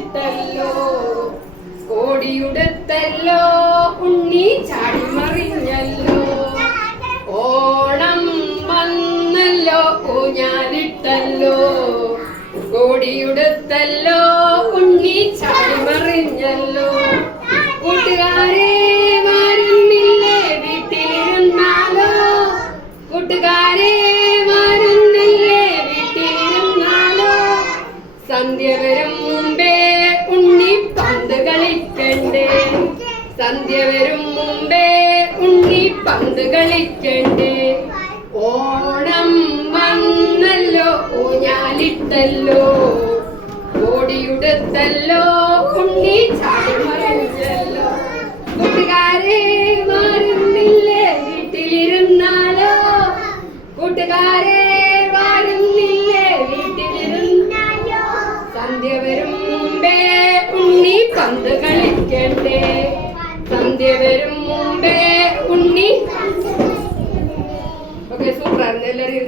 മറിഞ്ഞല്ലോ കോടിയുടുത്തല്ലോ ഉണ്ണി ചാടി മറിഞ്ഞല്ലോ ഓണം വന്നല്ലോ ഊഞ്ഞാലിട്ടല്ലോ. കോടിയുടുത്തല്ലോ ഉണ്ണി ചാടി മറിഞ്ഞല്ലോ കൂട്ടുകാരെ വരുന്നില്ലേ വീട്ടിലിരുന്നാലോ? കൂട്ടുകാരെ വരുന്നില്ലേ വീട്ടിലിരുന്നാലോ? സന്ധ്യ സന്ധ്യ വരും മുമ്പേ ഉണ്ണി പന്ത് കളിക്കണ്ടേ? ഓണം വന്നല്ലോ ഊഞ്ഞാലിട്ടല്ലോ. ഓടിയുടുത്തല്ലോ ഉണ്ണി ചാടിമറിഞ്ഞല്ലോ കൂട്ടുകാരെ മാറുന്നില്ലേ വീട്ടിലിരുന്നാലോ? കൂട്ടുകാരെ മാറുന്നില്ലേ വീട്ടിലിരുന്നാലോ? സന്ധ്യ വരും മുമ്പേ ഉണ്ണി പന്ത് സന്ധ്യ വരും മുമ്പേ ഉണ്ണി. ഓക്കെ സൂപ്പറായിരുന്നു. എല്ലാവരും